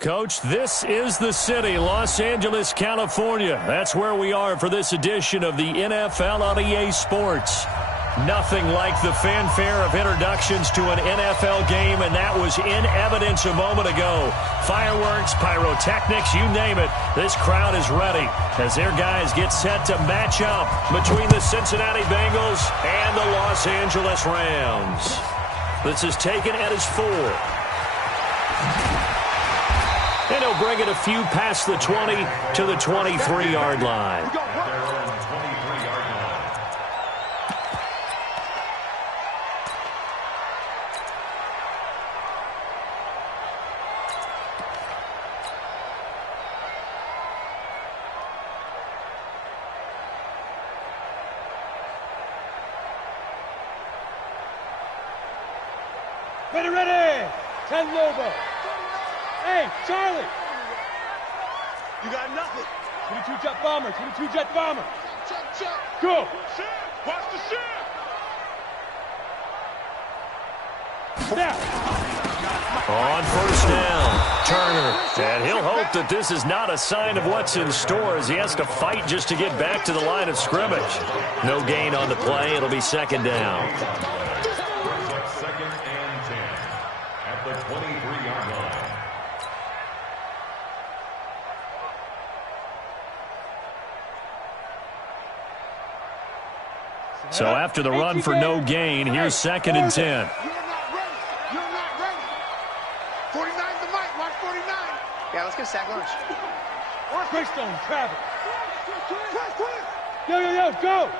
Coach, this is the city, Los Angeles, California. That's where we are for this edition of the NFL on EA Sports. Nothing like the fanfare of introductions to an NFL game, and that was in evidence a moment ago. Fireworks, pyrotechnics, you name it. This crowd is ready as their guys get set to match up between the Cincinnati Bengals and the Los Angeles Rams. This is taken at his 4. And he'll bring it a few past the 20 to the 23-yard line. Ready! 10 Lobo. Hey, Charlie! You got nothing. 22 jet bomber, 22 jet bomber. Check. Go! Ship! Watch the ship! Now! On first down, Turner. And he'll hope that this is not a sign of what's in store as he has to fight just to get back to the line of scrimmage. No gain on the play. It'll be second down. So after the run for no gain, here's second and 10. You're not ready. 49 the mic. Watch 49. Yeah, let's get a sack lunch. Greystone, Travis. Yo, go.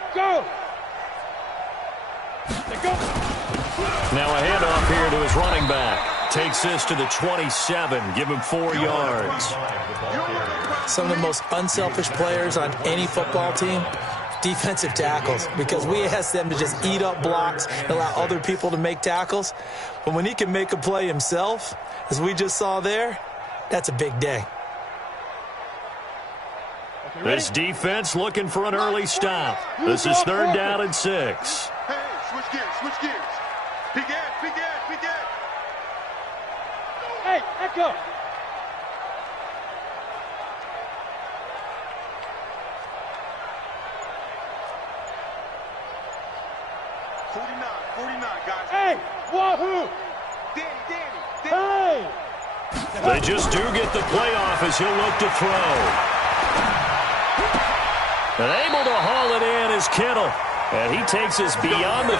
Now a handoff here to his running back. Takes this to the 27. Give him 4 yards. Some of the most unselfish players on any football team, defensive tackles, because we ask them to just eat up blocks and allow other people to make tackles. But when he can make a play himself, as we just saw there, that's a big day. This defense looking for an early stop. This is third down and 6. Hey, switch gears. Big Ed. Hey, Echo. Guys. Hey, wahoo! Danny. Hey! They just do get the playoff as he'll look to throw. And able to haul it in is Kittle. And he takes us beyond the...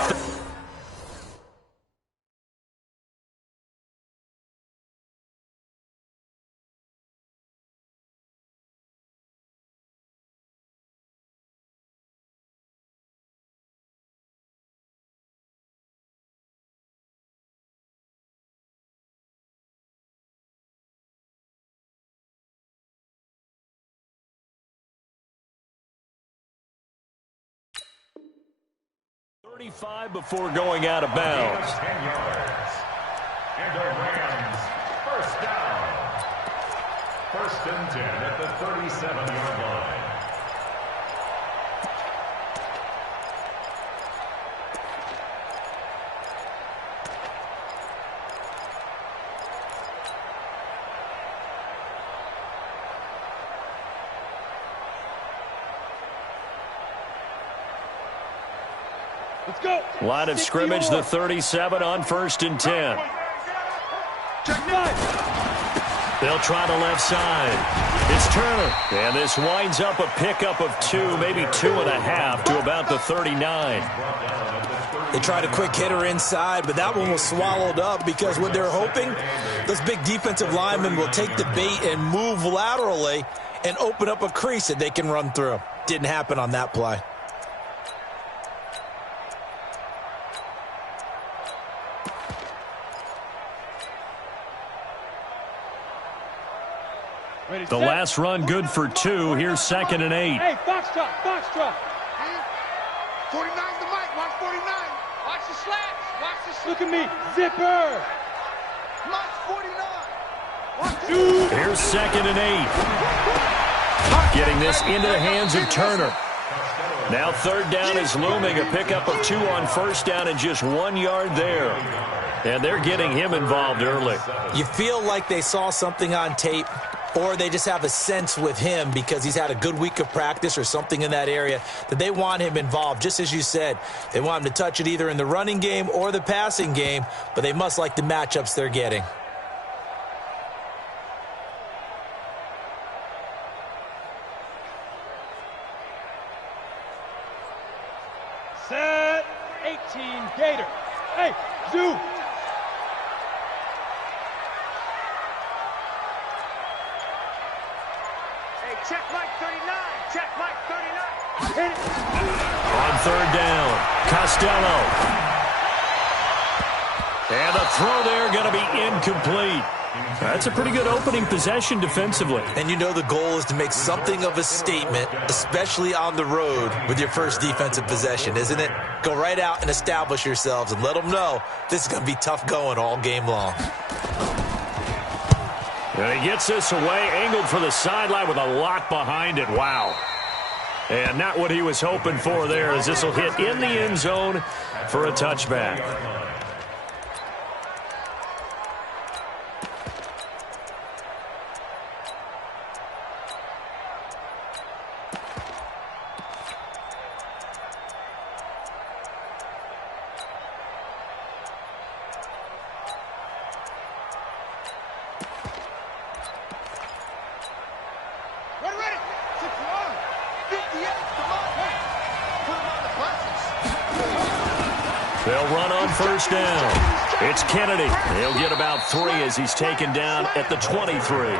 before going out of bounds. 10 yards. And the Rams, first down. 1st and 10 at the 37-yard line. Let's go. Line of scrimmage, the 37 on 1st and 10. They'll try the left side. It's Turner. And this winds up a pickup of 2, maybe 2.5 to about the 39. They tried a quick hitter inside, but that one was swallowed up because what they're hoping, those big defensive linemen will take the bait and move laterally and open up a crease that they can run through. Didn't happen on that play. The last run good for 2. Here's 2nd and 8. Hey, Foxtrot. 49's the mic. Watch 49. Watch the slats. Look at me. Zipper. Watch 49. Here's 2nd and 8. Getting this into the hands of Turner. Now 3rd down is looming. A pickup of 2 on 1st down and just 1 yard there. And they're getting him involved early. You feel like they saw something on tape, or they just have a sense with him because he's had a good week of practice or something in that area that they want him involved. Just as you said, they want him to touch it either in the running game or the passing game, but they must like the matchups they're getting. Set 18 Gator. Hey, Zoo. Hey, check Mike 39. Check Mike 39. Hit it. On third down, Costello. And the throw there going to be incomplete. That's a pretty good opening possession defensively. And you know the goal is to make something of a statement, especially on the road with your first defensive possession, isn't it? Go right out and establish yourselves and let them know this is going to be tough going all game long. And he gets this away, angled for the sideline with a lot behind it. Wow. And not what he was hoping for there, as this will hit in the end zone for a touchback. They'll run on first down. It's Kennedy. He'll get about 3 as he's taken down at the 23.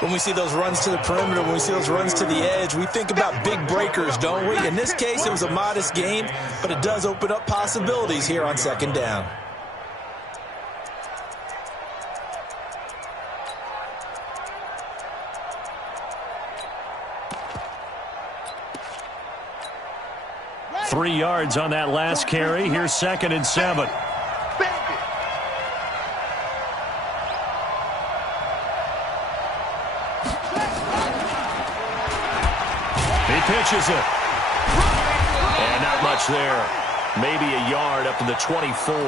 When we see those runs to the perimeter, when we see those runs to the edge, we think about big breakers, don't we? In this case, it was a modest gain, but it does open up possibilities here on second down. Three yards on that last carry. Here's 2nd and 7. He pitches it. And not much there. Maybe a yard up to the 24. A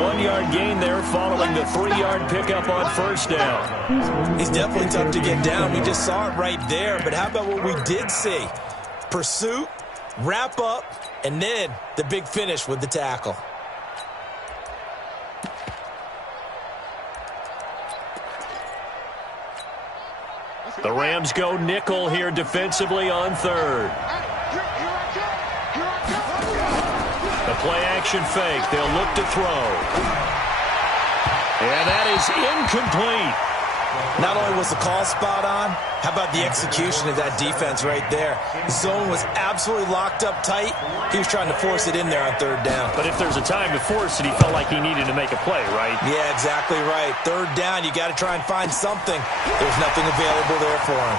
1-yard gain there following the 3-yard pickup on first down. He's definitely tough to get down. We just saw it right there. But how about what we did see? Pursuit, wrap up, and then the big finish with the tackle. The Rams go nickel here defensively on third. The play-action fake. They'll look to throw. And that is incomplete. Not only was the call spot on, how about the execution of that defense right there? The zone was absolutely locked up tight. He was trying to force it in there on third down. But if there's a time to force it, he felt like he needed to make a play, right? Yeah, exactly right. Third down, you got to try and find something. There's nothing available there for him.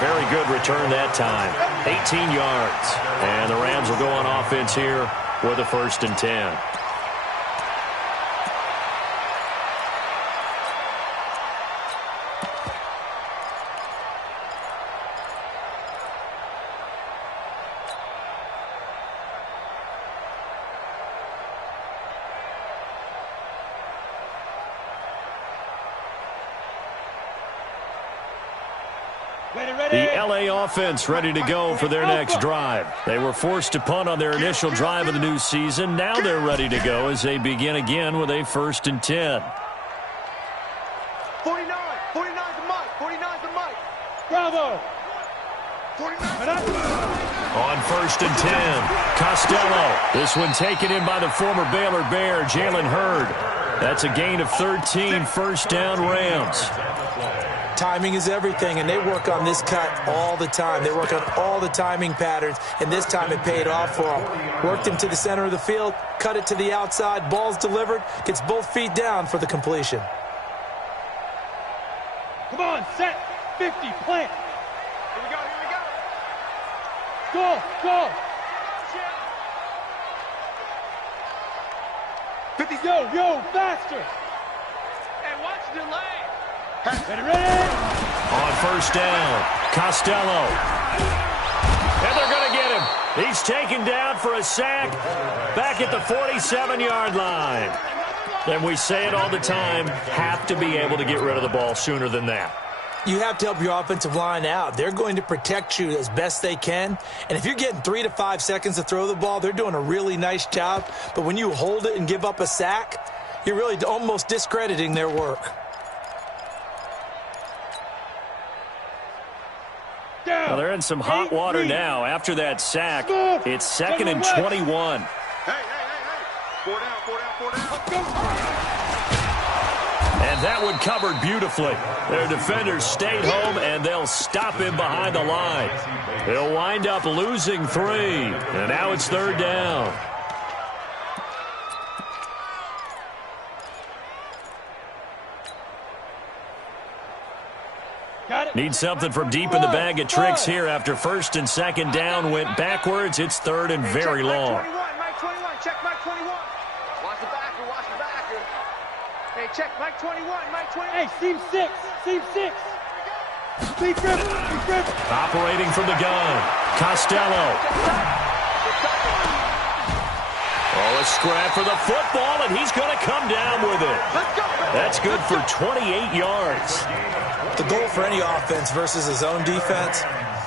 Very good return that time. 18 yards. And the Rams will go on offense here with a 1st and 10. The LA offense ready to go for their next drive. They were forced to punt on their initial drive of the new season. Now they're ready to go as they begin again with a 1st and 10. 49. 49 to Mike. 49 to Mike. Bravo. 49. On 1st and 10, Costello. This one taken in by the former Baylor Bear, Jalen Hurd. That's a gain of 13, 1st down Rams. Timing is everything, and they work on this cut all the time. They work on all the timing patterns, and this time it paid off for them. Worked him to the center of the field, cut it to the outside, ball's delivered, gets both feet down for the completion. Come on, set, 50, plant. Here we go, here we go. Go, go. 50. Yo, faster. Hey, watch the delay. Ready, ready. On 1st down, Costello. And they're going to get him. He's taken down for a sack back at the 47-yard line. And we say it all the time, have to be able to get rid of the ball sooner than that. You have to help your offensive line out. They're going to protect you as best they can. And if you're getting 3 to 5 seconds to throw the ball, they're doing a really nice job. But when you hold it and give up a sack, you're really almost discrediting their work. Well, they're in some hot water now. After that sack, it's 2nd and 21. Hey. 4 down. And that one covered beautifully. Their defenders stayed home, and they'll stop him behind the line. They'll wind up losing 3, and now it's 3rd down. Need something from deep in the bag of tricks here after 1st and 2nd down went backwards. It's 3rd and very long. Mike 21, check Mike 21. Watch the backer. Hey, check Mike 21, Mike 21. Hey, seam 6. Be driven. Operating from the gun, Costello. Oh, a scrap for the football, and he's going to come down with it. That's good for 28 yards. The goal for any offense versus his own defense,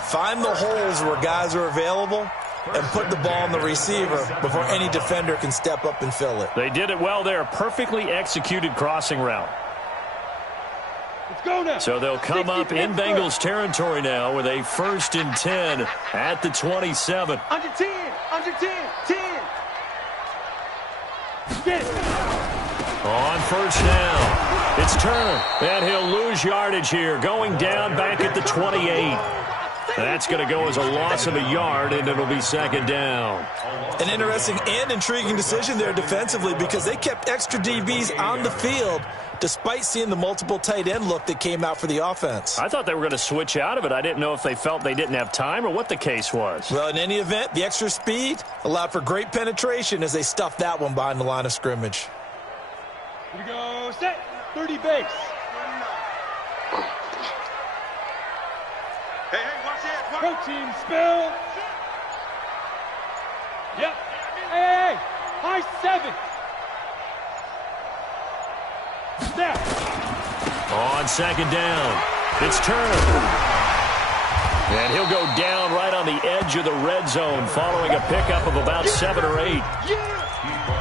find the holes where guys are available and put the ball on the receiver before any defender can step up and fill it. They did it well there. Perfectly executed crossing route. Let's go now. So they'll come up in Bengals territory now with a 1st and 10 at the 27. Under 10. 10. Get it. On 1st down. It's Turner, and he'll lose yardage here, going down back at the 28. That's going to go as a loss of a yard, and it'll be 2nd down. An interesting and intriguing decision there defensively because they kept extra DBs on the field despite seeing the multiple tight end look that came out for the offense. I thought they were going to switch out of it. I didn't know if they felt they didn't have time or what the case was. Well, in any event, the extra speed allowed for great penetration as they stuffed that one behind the line of scrimmage. Here we go. Set. 30 base. Hey, watch it. Protein spill. Yep. Hey. High 7. Snap. On 2nd down, it's Turner. And he'll go down right on the edge of the red zone following a pickup of about 7 or 8.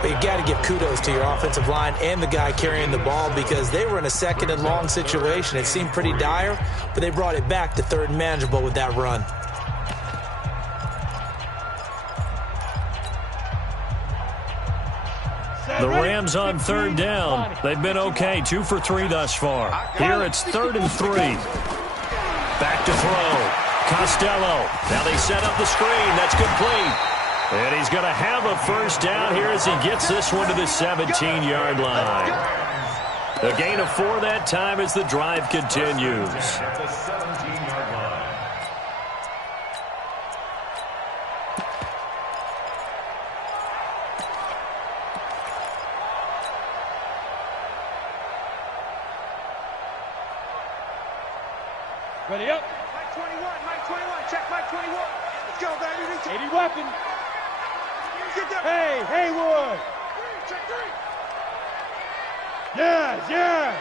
But you got to give kudos to your offensive line and the guy carrying the ball because they were in a 2nd and long situation. It seemed pretty dire, but they brought it back to 3rd and manageable with that run. The Rams on 3rd down. They've been okay, 2 for 3 thus far. Here it's 3rd and 3. Back to throw. Costello. Now they set up the screen. That's complete. And he's going to have a 1st down here as he gets this one to the 17-yard line. A gain of 4 that time as the drive continues. At the 17-yard line. Ready up. Mike 21, check Mike 21. Let's go, baby. 80 weapon. Hey, Haywood. Check 3. Yes.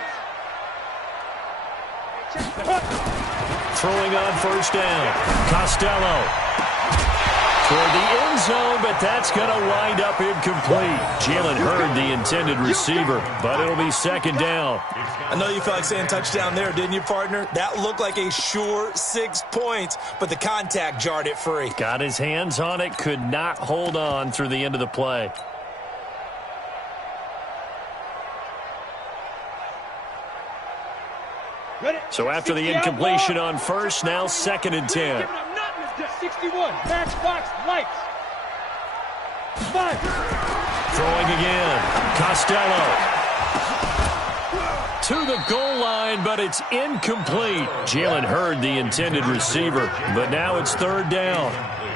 Throwing on 1st down. Costello. Toward the end zone, but that's going to wind up incomplete. Jalen Hurd, the intended receiver, but it'll be 2nd down. I know you felt like saying touchdown there, didn't you, partner? That looked like a sure 6 points, but the contact jarred it free. Got his hands on it, could not hold on through the end of the play. So after the incompletion on 1st, now 2nd and 10. 61, matchbox lights. 5. Throwing again. Costello. to the goal line, but it's incomplete. Jalen Hurd, the intended receiver, but now it's third down.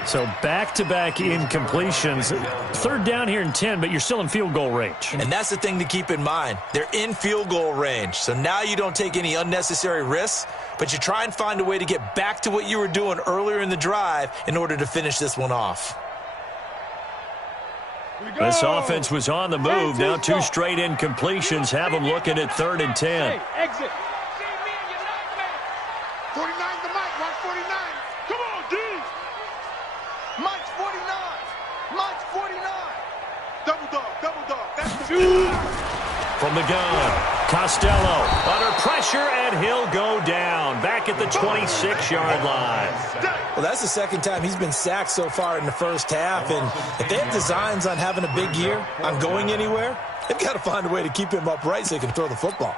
So back-to-back incompletions. Third down here in 10, but you're still in field goal range. And that's the thing to keep in mind. They're in field goal range. So now you don't take any unnecessary risks, but you try and find a way to get back to what you were doing earlier in the drive in order to finish this one off. This offense was on the move. Now two straight incompletions have them looking at 3rd and 10. Hey, exit. 49 to Mike. Watch 49. Come on, D. Mike's 49. Mike's 49. Double dog. That's the From the gun, Costello under pressure, and he'll go down back at the 26-yard line. Well, that's the second time he's been sacked so far in the first half, and if they have designs on having a big year, on going anywhere, they've got to find a way to keep him upright so he can throw the football.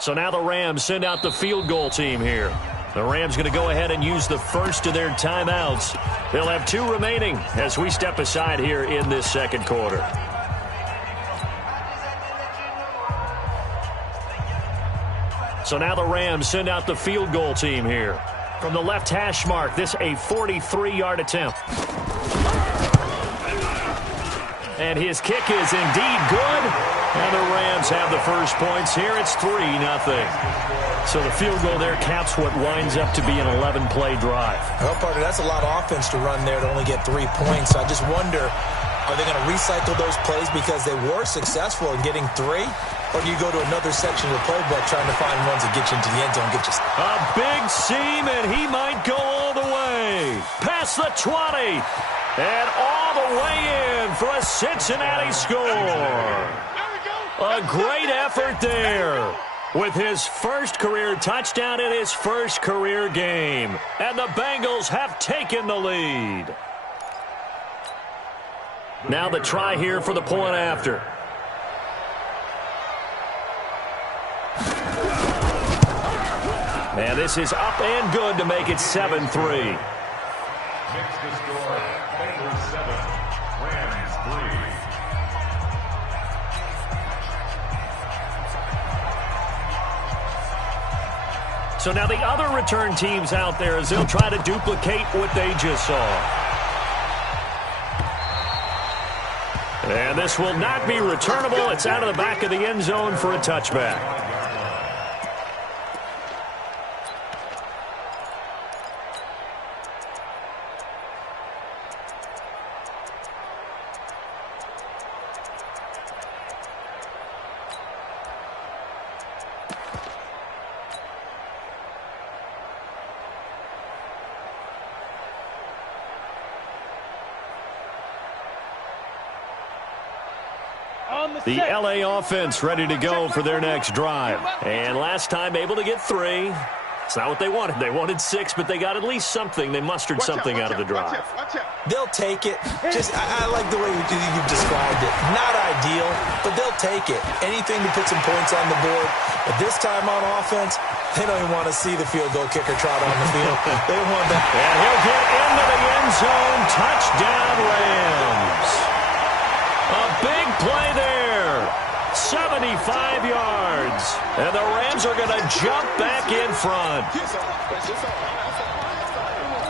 So now the Rams send out the field goal team here. The Rams going to go ahead and use the first of their timeouts. They'll have 2 remaining as we step aside here in this second quarter. So now the Rams send out the field goal team here. From the left hash mark, this a 43-yard attempt. And his kick is indeed good. And the Rams have the first points here. It's 3-0. So the field goal there caps what winds up to be an 11-play drive. Well, partner, that's a lot of offense to run there to only get 3 points. So I just wonder, are they going to recycle those plays because they were successful in getting 3? Or do you go to another section of the playbook trying to find ones that get you into the end zone? A big seam, and he might go all the way. Past the 20. And all the way in for a Cincinnati score. A great effort there with his first career touchdown in his first career game. And the Bengals have taken the lead. Now the try here for the point after. And this is up and good to make it 7-3. Makes the score Bengals 7, Rams 3. So now the other return teams out there as they'll try to duplicate what they just saw. And this will not be returnable. It's out of the back of the end zone for a touchback. The LA offense ready to go for their next drive. And last time able to get 3. It's not what they wanted. They wanted 6, but they got at least something. They mustered something out of the drive. They'll take it. I like the way you've described it. Not ideal, but they'll take it. Anything to put some points on the board. But this time on offense, they don't even want to see the field goal kicker trot on the field. They want that. And he'll get into the end zone. Touchdown, Rams. A big play there. 75 yards. And the Rams are going to jump back in front.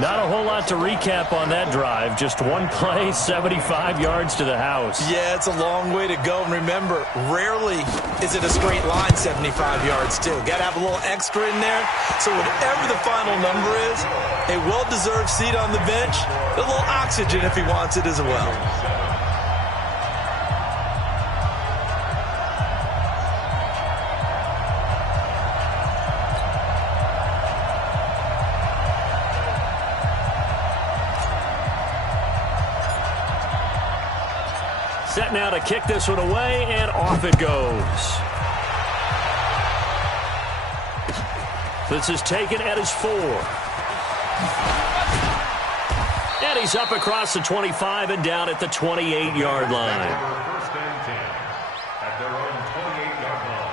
Not a whole lot to recap on that drive. Just one play, 75 yards to the house. Yeah, it's a long way to go. And remember, rarely is it a straight line 75 yards, too. Got to have a little extra in there. So whatever the final number is, a well-deserved seat on the bench, a little oxygen if he wants it as well. Set now to kick this one away, and off it goes. This is taken at his 4. And he's up across the 25 and down at the 28-yard line. First and 10 at their own 28-yard line.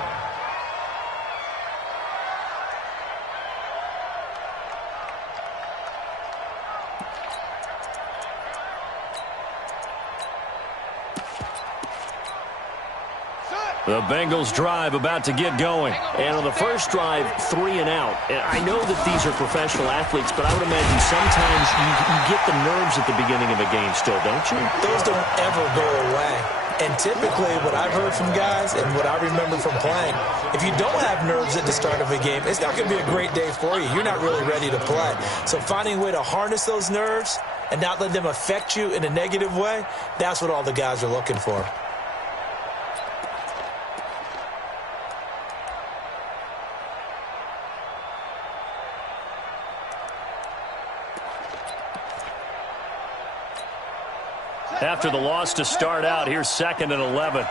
The Bengals drive about to get going. And on the first drive, 3 and out. And I know that these are professional athletes, but I would imagine sometimes you get the nerves at the beginning of a game still, don't you? Those don't ever go away. And typically what I've heard from guys and what I remember from playing, if you don't have nerves at the start of a game, it's not going to be a great day for you. You're not really ready to play. So finding a way to harness those nerves and not let them affect you in a negative way, that's what all the guys are looking for. After the loss to start out, here's 2nd and 11.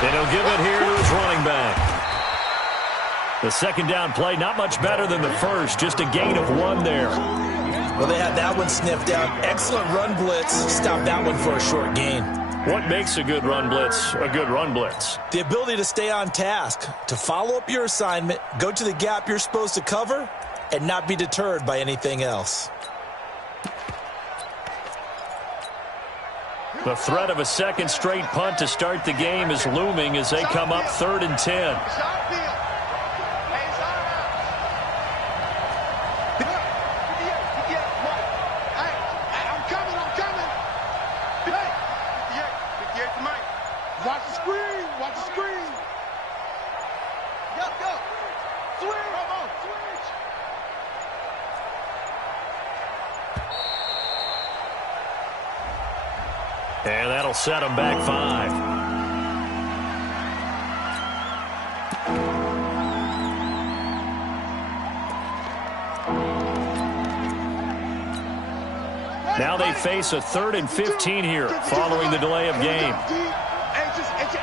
And he'll give it here to his running back. The second down play, not much better than the first, just a gain of 1 there. Well, they had that one sniffed out. Excellent run blitz. Stopped that one for a short gain. What makes a good run blitz a good run blitz? The ability to stay on task, to follow up your assignment, go to the gap you're supposed to cover, and not be deterred by anything else. The threat of a second straight punt to start the game is looming as they come up 3rd and 10. Watch the screen. Watch the screen. Go. Switch. Come on, switch. And that'll set them back 5. Now they face a 3rd and 15 here following the delay of game.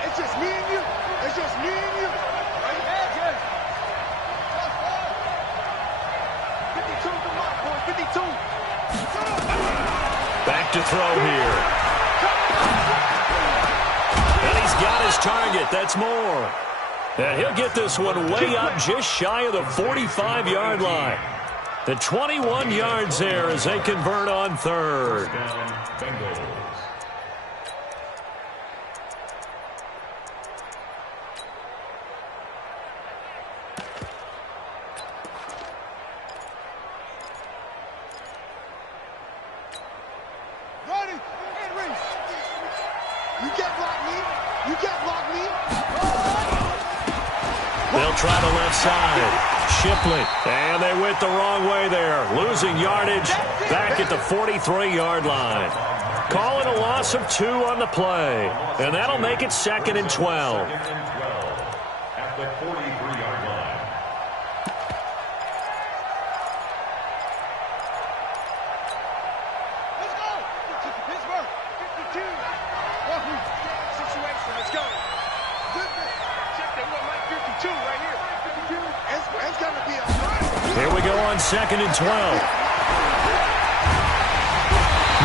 It's just me and you. It's just me and you. 52, come on, boys. 52. Back to throw here. And he's got his target. That's more. And he'll get this one way up just shy of the 45-yard line. The 21 yards there as they convert on 3rd. Bengals. Ready? Henry. You can't block me. You can't block me. They'll try the left side. Shipley. And they went the wrong way there. Losing yardage back at the 43-yard line. Calling a loss of 2 on the play. And that'll make it 2nd and 12. At the 43-yard line. Let's go. Pittsburgh. 52. Situation. Let's go. Check that one, Mike. 52 right here. 52. It's going to be a run. Here we go on 2nd and 12.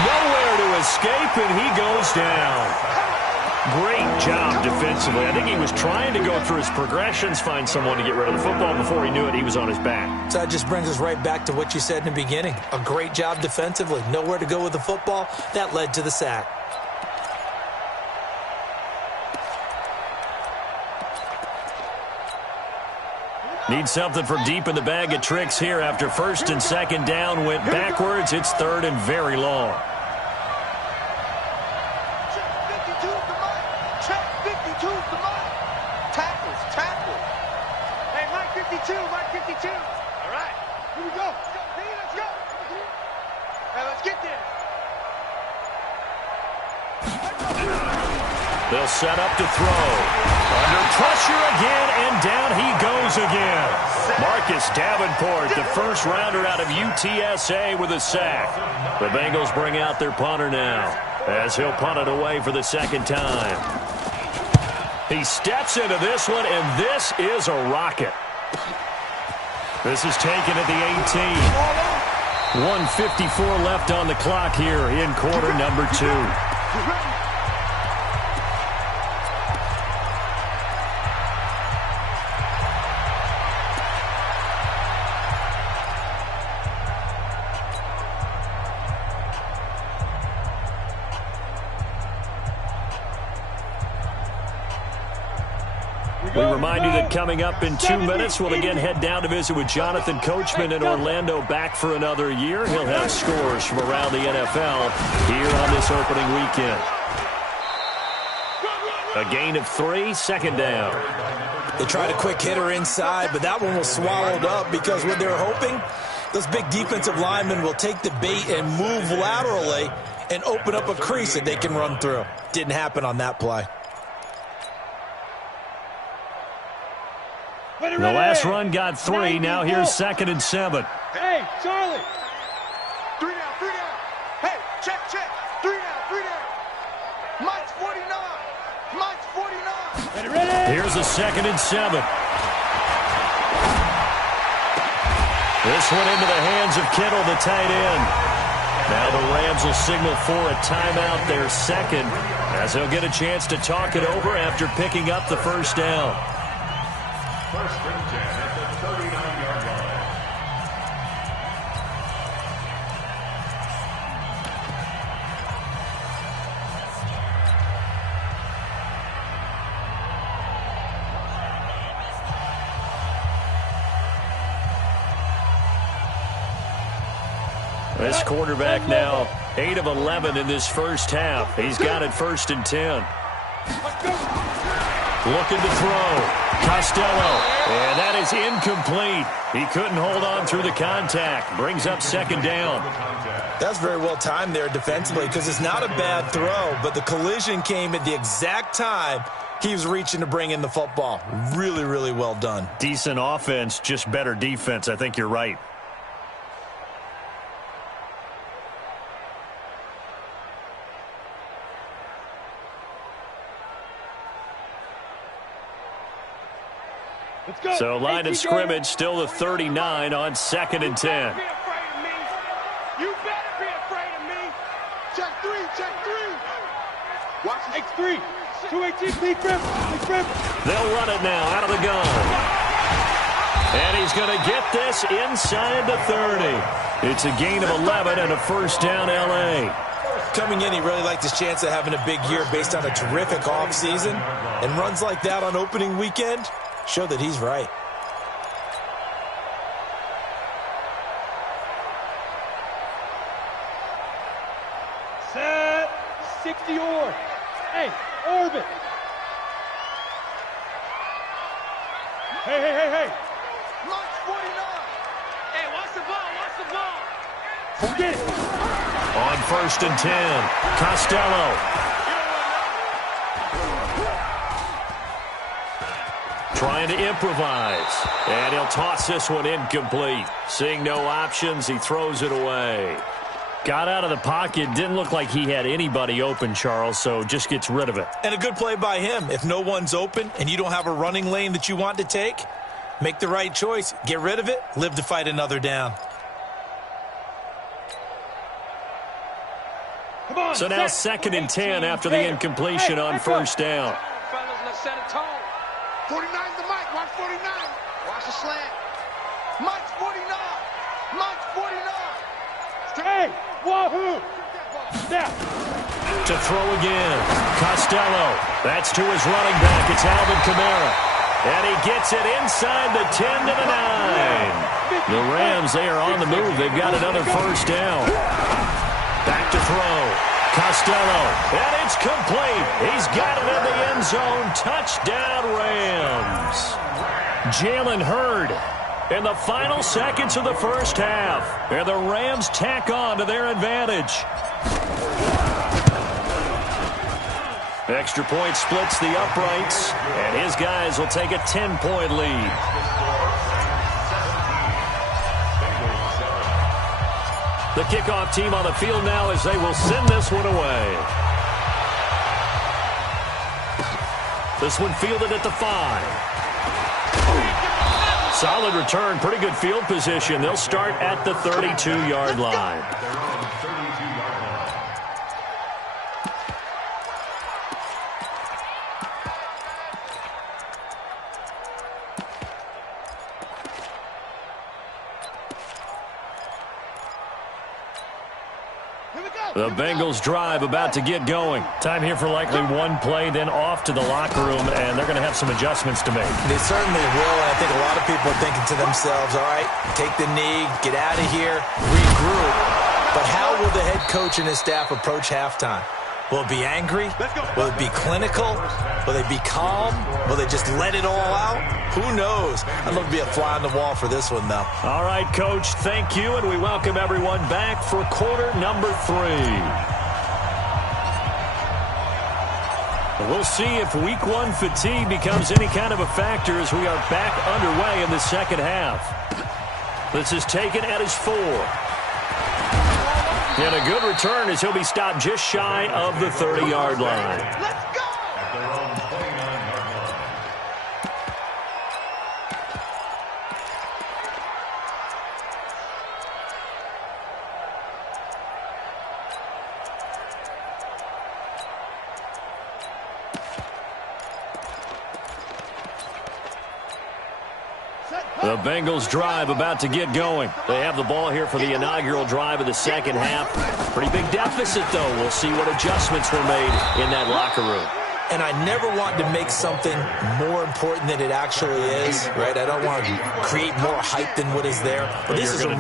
Nowhere to escape, and he goes down. Great job defensively. I think he was trying to go through his progressions, find someone to get rid of the football. Before he knew it, he was on his back. So that just brings us right back to what you said in the beginning. A great job defensively. Nowhere to go with the football. That led to the sack. Need something from deep in the bag of tricks here after 1st and 2nd down went backwards. It's 3rd and very long. Check 52, come on. Check 52, come on. Tackles. Hey, Mike 52, Mike 52. All right, here we go. Let's go. Hey, let's get there. They'll set up to throw. Under pressure again, and down he goes again. Marcus Davenport, the first rounder out of UTSA with a sack. The Bengals bring out their punter now as he'll punt it away for the 2nd time. He steps into this one, and this is a rocket. This is taken at the 18. 1:54 left on the clock here in quarter number 2. We remind you that coming up in 2 minutes, we'll again head down to visit with Jonathan Coachman in Orlando, back for another year. He'll have scores from around the NFL here on this opening weekend. A gain of 3, second down. They tried a quick hitter inside, but that one was swallowed up because what they were hoping, those big defensive linemen will take the bait and move laterally and open up a crease that they can run through. Didn't happen on that play. The last run got 3. Now here's 2nd and 7. Hey, Charlie. 3 down, 3 down. Hey, check. 3 down. Mike's 49. Mike's 49. Ready. Here's a 2nd and 7. This one into the hands of Kittle, the tight end. Now the Rams will signal for a timeout, their second, as they'll get a chance to talk it over after picking up the first down. 1st and 10 at the 39-yard line. This quarterback now 8 of 11 in this first half. He's got it 1st and 10. Looking to throw. Costello. And that is incomplete. He couldn't hold on through the contact. Brings up 2nd down. That's very well timed there defensively because it's not a bad throw, but the collision came at the exact time he was reaching to bring in the football. Really, really well done. Decent offense, just better defense. I think you're right. So line of scrimmage still the 39 on 2nd and 10. You better be afraid of me. Check 3. Watch X3. 218, big grip. They'll run it now out of the gun. And he's going to get this inside the 30. It's a gain of 11 and a 1st down, L.A. Coming in, he really liked his chance of having a big year based on a terrific offseason. And runs like that on opening weekend show that he's right. Set 60 or. Hey, orbit. Hey. Mike's 49. Hey, watch the ball. Forget it. On 1st and 10, Costello. Trying to improvise. And he'll toss this one incomplete. Seeing no options, he throws it away. Got out of the pocket. Didn't look like he had anybody open, Charles, so just gets rid of it. And a good play by him. If no one's open and you don't have a running lane that you want to take, make the right choice. Get rid of it. Live to fight another down. Come on, so now 2nd and 10 after the incompletion on 1st down. Fellas, let's set a tone. 49 to Mike. Watch 49. Watch the slant. Mike's 49. Mike's 49. Hey, wahoo. Now. To throw again. Costello. That's to his running back. It's Alvin Kamara. And he gets it inside the 10 to the 9. The Rams, they are on the move. They've got another 1st down. Back to throw. Costello. And it's complete. He's got it in the end zone. Touchdown, Rams. Jalen Hurd in the final seconds of the first half. And the Rams tack on to their advantage. Extra point splits the uprights. And his guys will take a 10-point lead. The kickoff team on the field now as they will send this one away. This one fielded at the 5. Solid return, pretty good field position. They'll start at the 32-yard line. Here we go. The Bengals drive about to get going. Time here for likely one play, then off to the locker room, and they're going to have some adjustments to make. They certainly will, and I think a lot of people are thinking to themselves, all right, take the knee, get out of here, regroup. But how will the head coach and his staff approach halftime? Will it be angry? Will it be clinical? Will they be calm? Will they just let it all out? Who knows? I'd love to be a fly on the wall for this one, though. All right, Coach, thank you, and we welcome everyone back for quarter number 3. We'll see if week 1 fatigue becomes any kind of a factor as we are back underway in the second half. This is taken at his 4. And a good return as he'll be stopped just shy of the 30-yard line. Let's go! At their own 29-yard line. The Bengals drive about to get going. They have the ball here for the inaugural drive of the second half. Pretty big deficit, though. We'll see what adjustments were made in that locker room. And I never want to make something more important than it actually is, right? I don't want to create more hype than what is there. But this is I'm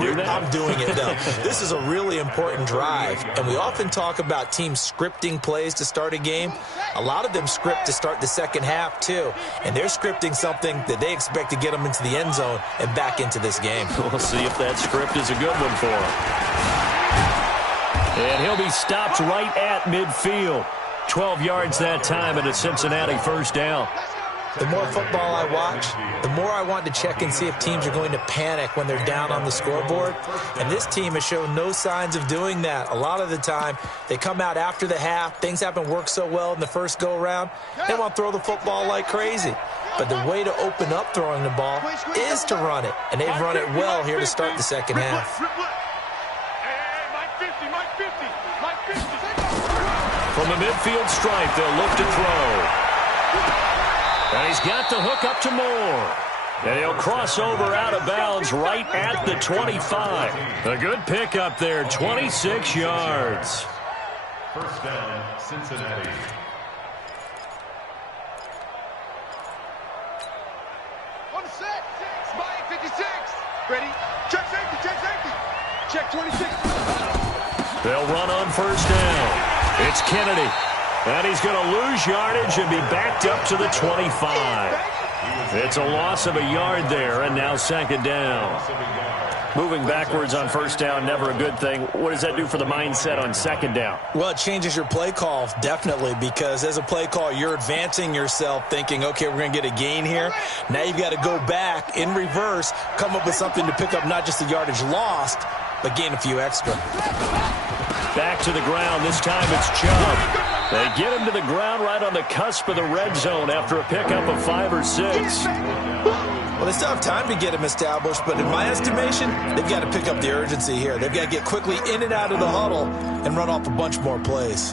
doing it, though. This is a really important drive. And we often talk about teams scripting plays to start a game. A lot of them script to start the second half, too. And they're scripting something that they expect to get them into the end zone and back into this game. We'll see if that script is a good one for him. And he'll be stopped right at midfield. 12 yards that time and a Cincinnati first down. The more football I watch, the more I want to check and see if teams are going to panic when they're down on the scoreboard. And this team has shown no signs of doing that. A lot of the time, they come out after the half. Things haven't worked so well in the first go-around. They want to throw the football like crazy. But the way to open up throwing the ball is to run it. And they've run it well here to start the second half. From the midfield stripe, they'll look to throw. And he's got the hook up to Moore. And he'll cross over out of bounds right at the 25. A good pickup there, 26 yards. First down, Cincinnati. On the set. Spy 56. Ready? Check safety, check safety. Check 26. They'll run on first down. It's Kennedy. And he's going to lose yardage and be backed up to the 25. It's a loss of a yard there, and now second down. Moving backwards on first down, never a good thing. What does that do for the mindset on second down? Well, it changes your play call, definitely, because as a play call, you're advancing yourself thinking, okay, we're going to get a gain here. Now you've got to go back in reverse, come up with something to pick up not just the yardage lost, but gain a few extra. Back to the ground. This time it's Chubb. They get him to the ground right on the cusp of the red zone after a pickup of 5 or 6. Well, they still have time to get him established, but in my estimation, they've got to pick up the urgency here. They've got to get quickly in and out of the huddle and run off a bunch more plays.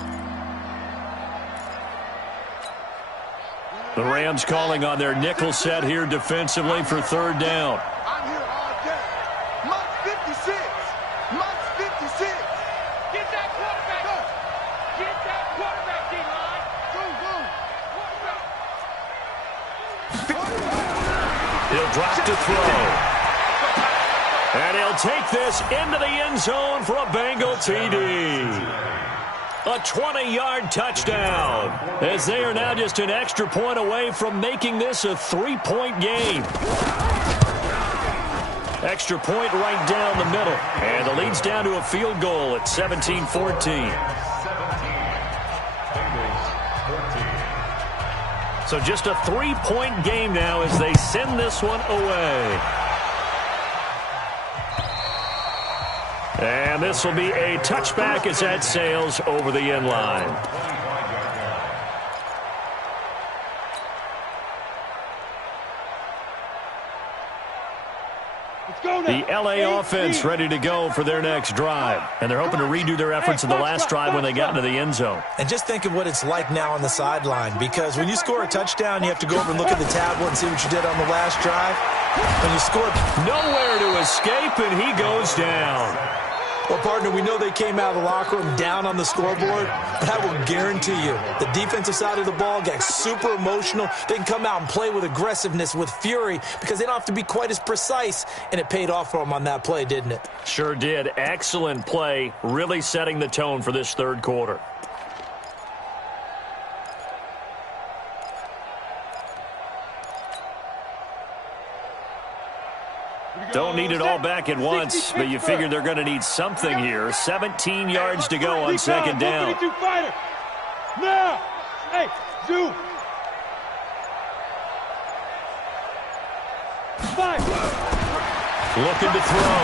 The Rams calling on their nickel set here defensively for third down. I'm here all day. Mike 56. Mike 56. Get that quarterback. Go. Get that quarterback, D-line. He'll drop to throw. And he'll take this into the end zone for a Bengal TD. A 20-yard touchdown, as they are now just an extra point away from making this a 3-point game. Extra point right down the middle, and the lead's down to a field goal at 17-14. So just a 3-point game now as they send this one away. And this will be a touchback as that sails over the end line. The LA offense ready to go for their next drive. And they're hoping to redo their efforts in the last drive when they got into the end zone. And just think of what it's like now on the sideline, because when you score a touchdown, you have to go over and look at the tablet and see what you did on the last drive. When you scored, nowhere to escape, and he goes down. Well, partner, we know they came out of the locker room down on the scoreboard, but I will guarantee you the defensive side of the ball got super emotional. They can come out and play with aggressiveness, with fury, because they don't have to be quite as precise, and it paid off for them on that play, didn't it? Sure did. Excellent play, really setting the tone for this third quarter. Don't need it all back at once, but you figure they're going to need something here. 17 yards to go on second down. Now! Hey, zoom! 5! Looking to throw.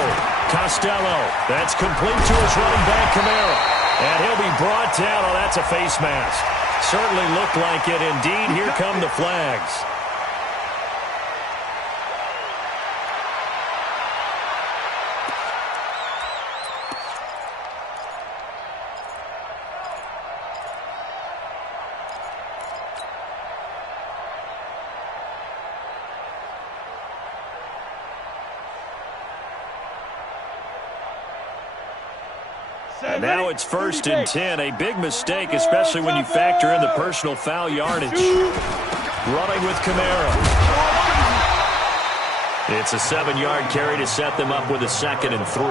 Costello. That's complete to his running back, Kamara. And he'll be brought down. Oh, that's a face mask. Certainly looked like it. Indeed, here come the flags. And now it's 1st and 10. A big mistake, especially when you factor in the personal foul yardage. Running with Kamara. It's a 7-yard carry to set them up with a 2nd and 3.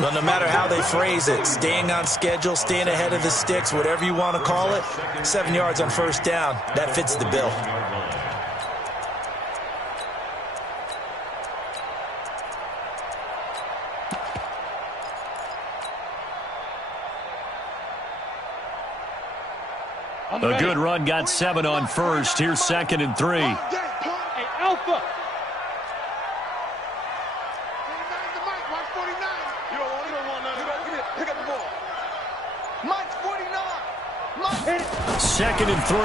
Well, no matter how they phrase it, staying on schedule, staying ahead of the sticks, whatever you want to call it, 7 yards on first down, that fits the bill. A good run got 7 on first. Here's 2nd and 3. Hey, Alpha! Mike's 49. 2nd and 3.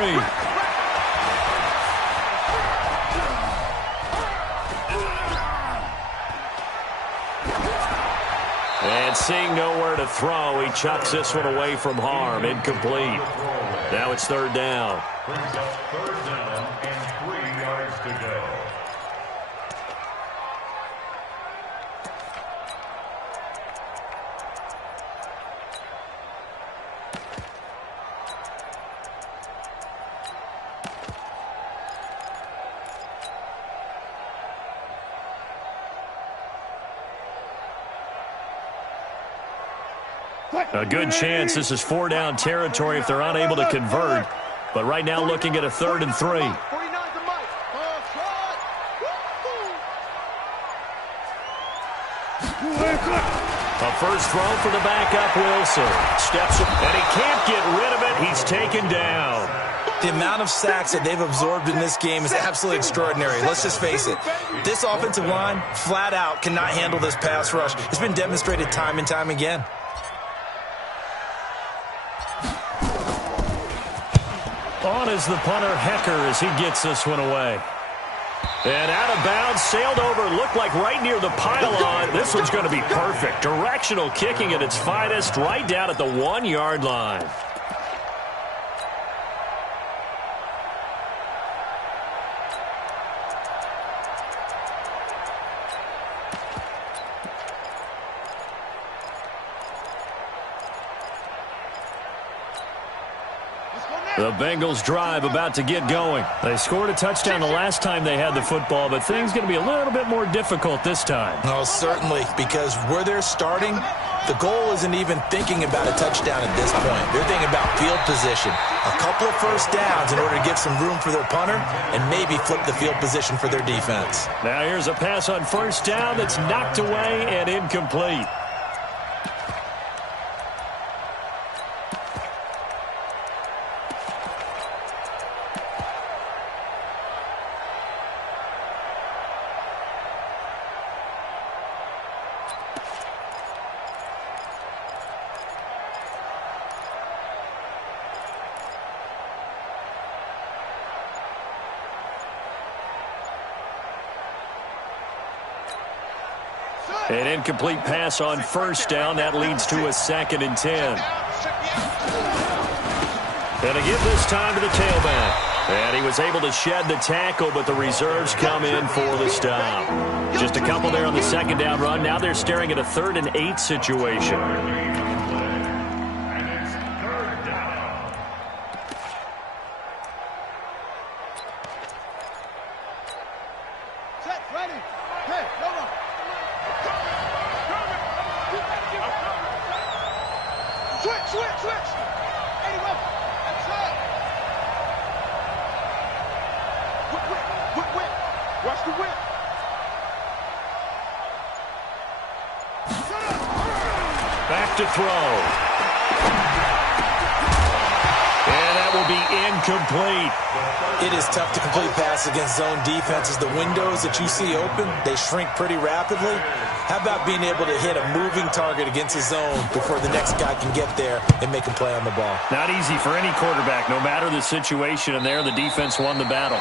And seeing nowhere to throw, he chucks this one away from harm. Incomplete. Now it's 3rd down. Brings up 3rd down and 3 yards to go. A good chance this is 4-down territory if they're unable to convert. But right now looking at a 3rd and 3. 49's the Mike. A first throw for the backup, Wilson. Steps up, and he can't get rid of it. He's taken down. The amount of sacks that they've absorbed in this game is absolutely extraordinary. Let's just face it. This offensive line, flat out, cannot handle this pass rush. It's been demonstrated time and time again. On is the punter, Hecker, as he gets this one away. And out of bounds, sailed over, looked like right near the pylon. This one's going to be perfect. Directional kicking at its finest, right down at the 1-yard line. The Bengals drive about to get going. They scored a touchdown the last time they had the football, but things going to be a little bit more difficult this time. Oh, certainly, because where they're starting, the goal isn't even thinking about a touchdown at this point. They're thinking about field position. A couple of first downs in order to give some room for their punter and maybe flip the field position for their defense. Now here's a pass on first down that's knocked away and incomplete. An incomplete pass on first down. That leads to a 2nd and 10. And to give this time to the tailback. And he was able to shed the tackle, but the reserves come in for the stop. Just a couple there on the second down run. Now they're staring at a 3rd and 8 situation. And it's 3rd down. Set, ready. Hey, no more. Switch. 81. That's right. Whip. Watch the whip. Back to throw. And that will be incomplete. It is tough to complete passes against zone defenses. The windows that you see open, they shrink pretty rapidly. How about being able to hit a moving target against a zone before the next guy can get there and make a play on the ball? Not easy for any quarterback, no matter the situation. And there, the defense won the battle.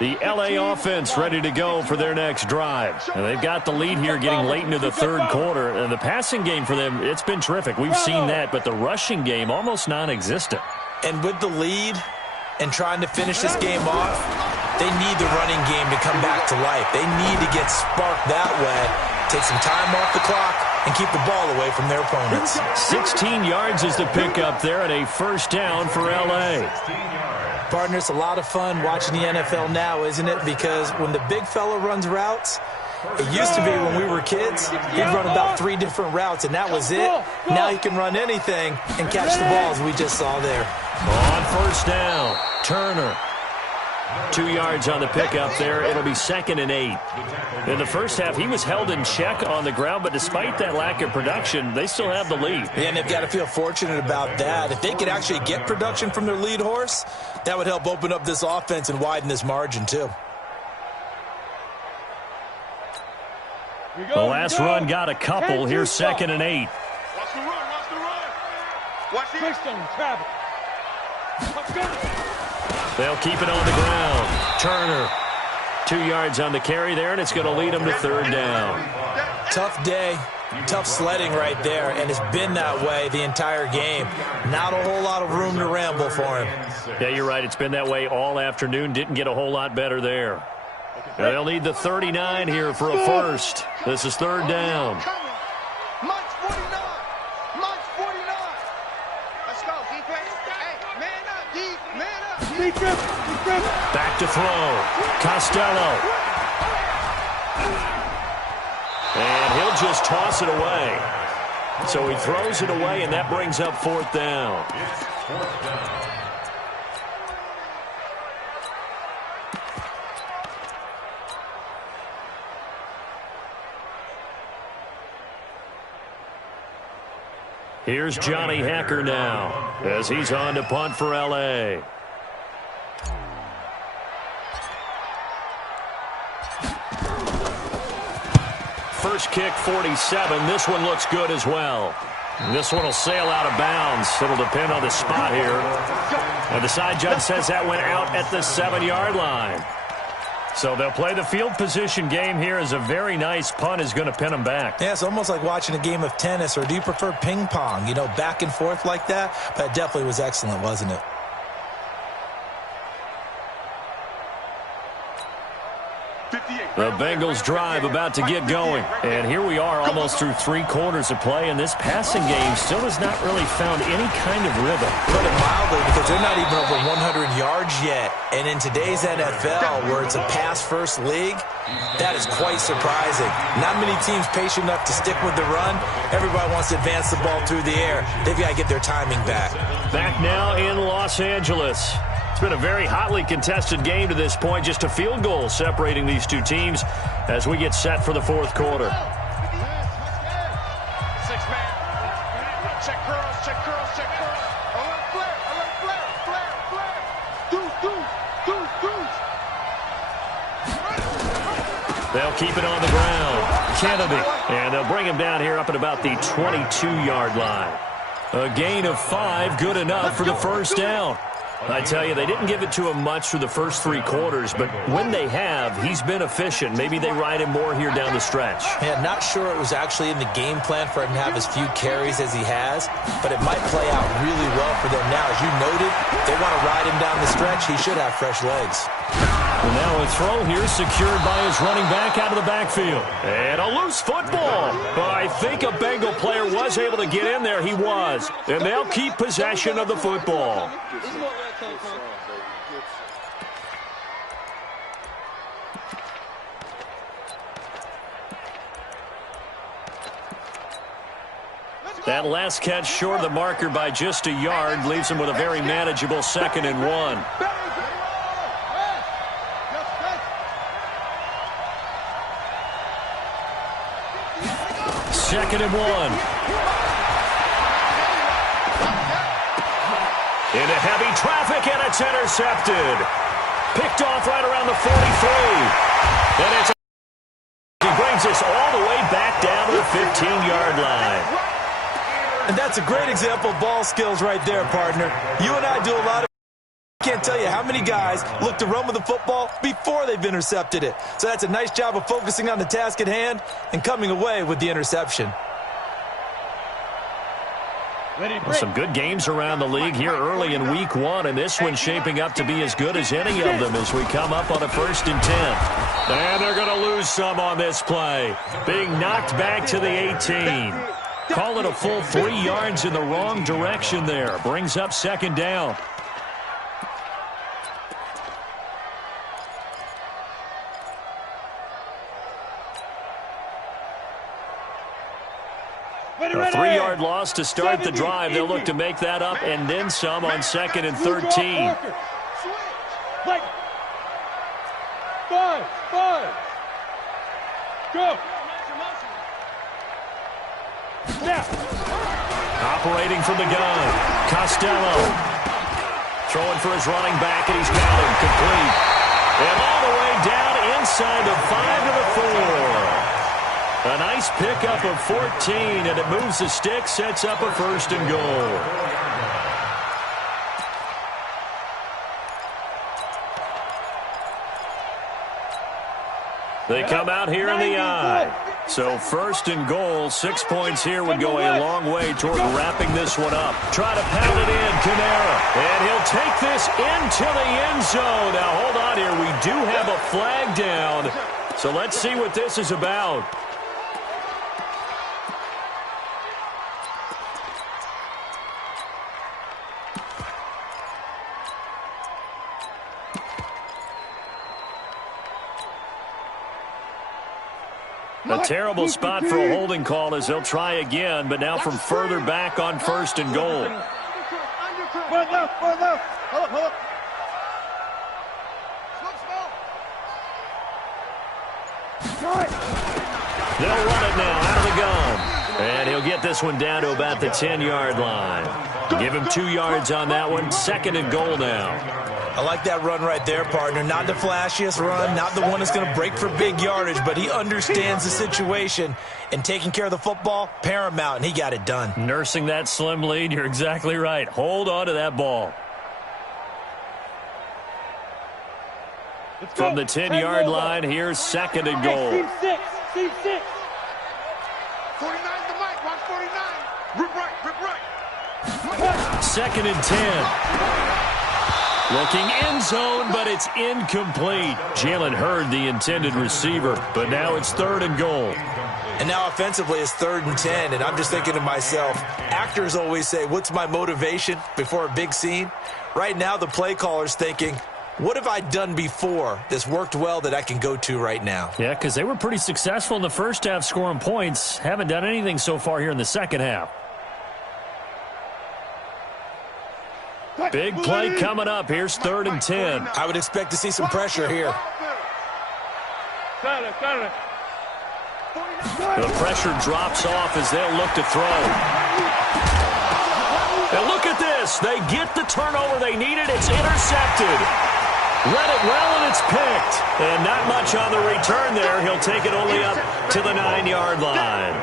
The L.A. offense ready to go for their next drive. And they've got the lead here getting late into the 3rd quarter. And the passing game for them, it's been terrific. We've seen that, but the rushing game almost non-existent. And with the lead and trying to finish this game off, they need the running game to come back to life. They need to get sparked that way, take some time off the clock, and keep the ball away from their opponents. 16 yards is the pickup there, and a 1st down for L.A. Partner, it's a lot of fun watching the NFL now, isn't it? Because when the big fella runs routes, it used to be when we were kids, he'd run about 3 different routes, and that was it. Now he can run anything and catch the balls we just saw there. On 1st down, Turner. 2 yards on the pickup there. It'll be 2nd and 8. In the first half, he was held in check on the ground, but despite that lack of production, they still have the lead. Yeah, and they've got to feel fortunate about that. If they could actually get production from their lead horse, that would help open up this offense and widen this margin, too. The last run got a couple. Here's 2nd and 8. Watch the run. Watch the travel. They'll keep it on the ground. Turner, 2 yards on the carry there, and it's going to lead them to 3rd down. Tough day, tough sledding right there, and it's been that way the entire game. Not a whole lot of room to ramble for him. Yeah, you're right. It's been that way all afternoon. Didn't get a whole lot better there. They'll need the 39 here for a 1st. This is 3rd down. Mike's 49. Let's go, defense. Hey, man up, D. Man up. Back to throw. Costello. And he'll just toss it away. So he throws it away, and that brings up 4th down. It's 4th down. Here's Johnny Hacker now as he's on to punt for L.A. First kick, 47. This one looks good as well. This one will sail out of bounds. It'll depend on the spot here. And the side judge says that went out at the 7-yard line. So they'll play the field position game here as a very nice punt is going to pin them back. Yeah, it's almost like watching a game of tennis, or do you prefer ping pong? You know, back and forth like that? But it definitely was excellent, wasn't it? The Bengals drive about to get going. And here we are almost through 3 quarters of play, and this passing game still has not really found any kind of rhythm. Put it mildly, because they're not even over 100 yards yet. And in today's NFL, where it's a pass-first league, that is quite surprising. Not many teams patient enough to stick with the run. Everybody wants to advance the ball through the air. They've got to get their timing back. Back now in Los Angeles. It's been a very hotly contested game to this point. Just a field goal separating these two teams as we get set for the 4th quarter. 6-man. Check curls. Alert flare. Flare. They'll keep it on the ground. Kennedy. And they'll bring him down here up at about the 22-yard line. A gain of 5, good enough for the first down. I tell you, they didn't give it to him much through the first 3 quarters, but when they have, he's been efficient. Maybe they ride him more here down the stretch. Yeah, not sure it was actually in the game plan for him to have as few carries as he has, but it might play out really well for them now. As you noted, they want to ride him down the stretch. He should have fresh legs. And now a throw here secured by his running back out of the backfield. And a loose football. But I think a Bengal player was able to get in there. He was. And they'll keep possession of the football. That last catch short of the marker by just a yard leaves him with a very manageable 2nd and 1. Second and 1. Into heavy traffic, and it's intercepted. Picked off right around the 43. And he brings us all the way back down to the 15-yard line. And that's a great example of ball skills right there, partner. You and I do a lot of... I can't tell you how many guys look to run with the football before they've intercepted it. So that's a nice job of focusing on the task at hand and coming away with the interception. Some good games around the league here early in week 1, and this one's shaping up to be as good as any of them as we come up on a 1st and 10. And they're going to lose some on this play. Being knocked back to the 18. Call it a full 3 yards in the wrong direction there. Brings up 2nd down. A 3-yard loss to start the drive. They'll look to make that up and then some on 2nd and 13. 5. Go. Now. Operating from the gun. Costello. Throwing for his running back, and he's got him complete. And all the way down inside the 5 to the 4. A nice pickup of 14, and it moves the stick, sets up a 1st and goal. They come out here in the I. So 1st and goal, 6 points here would go a long way toward wrapping this one up. Try to pound it in, Kamara. And he'll take this into the end zone. Now hold on here, we do have a flag down. So let's see what this is about. A terrible spot for a holding call as they'll try again, but now from further back on 1st and goal. Hold up. They'll run it now out of the gun. And he'll get this one down to about the 10-yard line. Give him 2 yards on that one. 2nd and goal now. I like that run right there, partner. Not the flashiest run, not the one that's going to break for big yardage, but he understands the situation, and taking care of the football, paramount, and he got it done. Nursing that slim lead, you're exactly right. Hold on to that ball. From the 10-yard line, here's 2nd and goal. Team 6. 49 the mic, watch 49. Rip right. 2nd and 10. Looking end zone, but it's incomplete. Jalen Hurd, the intended receiver, but now it's 3rd and goal. And now offensively it's 3rd and 10, and I'm just thinking to myself, actors always say, what's my motivation before a big scene? Right now the play caller's thinking, what have I done before that's worked well that I can go to right now? Yeah, because they were pretty successful in the first half scoring points. Haven't done anything so far here in the second half. Big play coming up. Here's 3rd and 10. I would expect to see some pressure here. The pressure drops off as they'll look to throw. And look at this. this. They get the turnover they needed. It's intercepted. Read it well, and it's picked. And not much on the return there. He'll take it only up to the 9-yard line.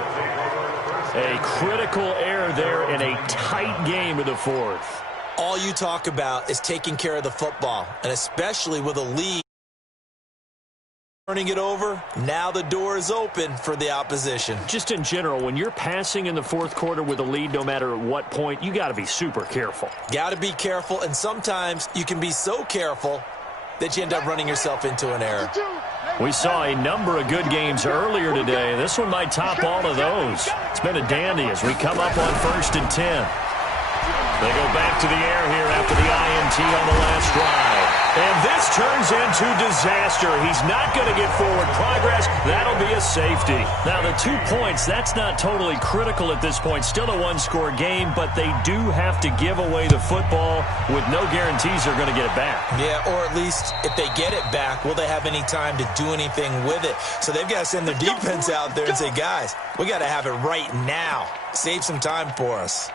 A critical error there in a tight game in the fourth. All you talk about is taking care of the football, and especially with a lead. Turning it over, now the door is open for the opposition. Just in general, when you're passing in the fourth quarter with a lead, no matter at what point, you got to be super careful. Got to be careful, and sometimes you can be so careful that you end up running yourself into an error. We saw a number of good games earlier today. This one might top all of those. It's been a dandy as we come up on 1st and 10. They go back to the air here after the INT on the last drive. And this turns into disaster. He's not going to get forward progress. That'll be a safety. Now, the 2 points, that's not totally critical at this point. Still a one-score game, but they do have to give away the football with no guarantees they're going to get it back. Yeah, or at least if they get it back, will they have any time to do anything with it? So they've got to send their defense out there and say, guys, we got to have it right now. Save some time for us.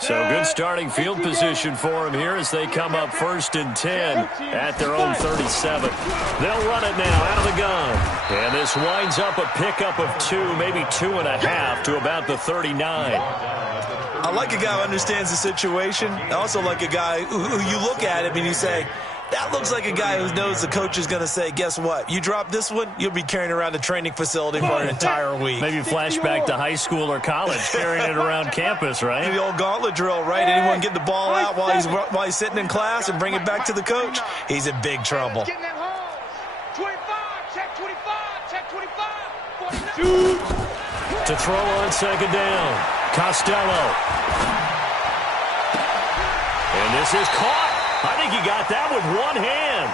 So good starting field position for him here as they come up 1st and 10 at their own 37. They'll run it now out of the gun. And this winds up a pickup of 2, maybe 2.5 to about the 39. I like a guy who understands the situation. I also like a guy who you look at him and you say, that looks like a guy who knows the coach is going to say, guess what? You drop this one, you'll be carrying around the training facility for an entire week. Maybe flashback to high school or college, carrying it around campus, right? The old gauntlet drill, right? Anyone get the ball out while he's sitting in class and bring it back to the coach? He's in big trouble. 25, check 25, check 25. 42. To throw on 2nd down, Costello. And this is caught. I think he got that with one hand.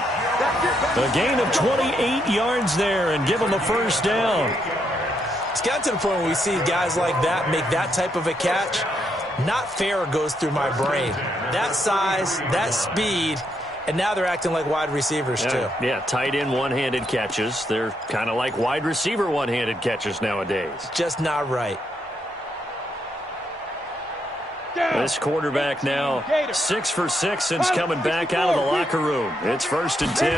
A gain of 28 yards there and give him a 1st down. It's gotten to the point where we see guys like that make that type of a catch. Not fair goes through my brain. That size, that speed, and now they're acting like wide receivers too. Yeah, tight end one-handed catches. They're kind of like wide receiver one-handed catches nowadays. Just not right. This quarterback now 6 for 6 since coming back out of the locker room. It's 1st and 10.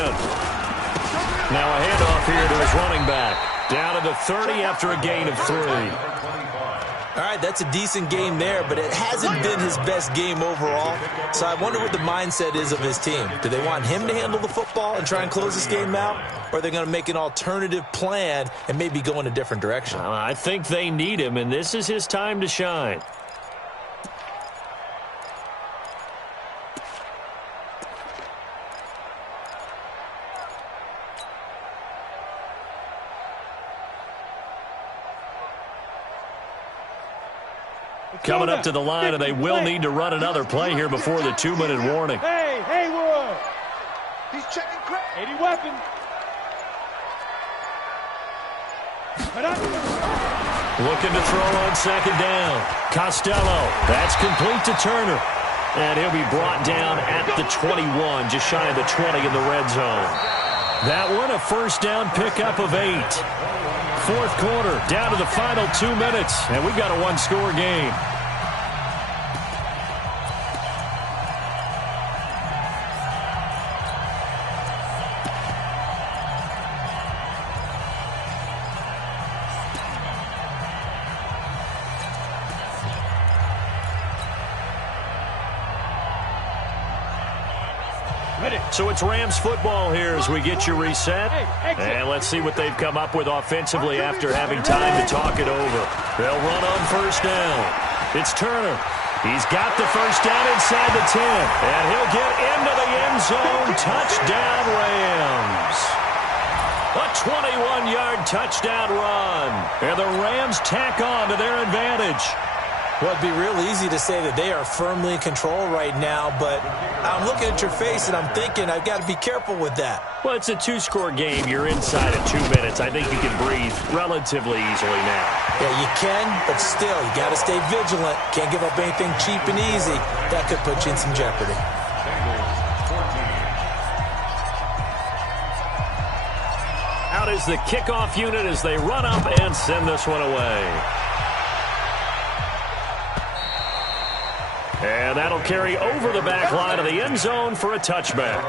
Now a handoff here to his running back. Down to the 30 after a gain of 3. All right, that's a decent game there, but it hasn't been his best game overall. So I wonder what the mindset is of his team. Do they want him to handle the football and try and close this game out? Or are they going to make an alternative plan and maybe go in a different direction? I think they need him, and this is his time to shine. Coming up to the line, and they will need to run another play here before the 2-minute warning. Hey, Haywood. He's checking crack. 80 weapon. Looking to throw on 2nd down. Costello. That's complete to Turner. And he'll be brought down at the 21, just shy of the 20 in the red zone. That one, a 1st down pickup of 8. 4th quarter, down to the final 2 minutes, and we've got a one-score game. So it's Rams football here as we get you reset. And let's see what they've come up with offensively after having time to talk it over. They'll run on 1st down. It's Turner. He's got the 1st down inside the 10. And he'll get into the end zone. Touchdown, Rams. A 21-yard touchdown run. And the Rams tack on to their advantage. Well, it'd be real easy to say that they are firmly in control right now, but I'm looking at your face and I'm thinking I've got to be careful with that. Well, it's a 2-score game. You're inside of 2 minutes. I think you can breathe relatively easily now. Yeah, you can, but still, you got to stay vigilant. Can't give up anything cheap and easy. That could put you in some jeopardy. is the kickoff unit as they run up and send this one away. And that'll carry over the back line of the end zone for a touchback.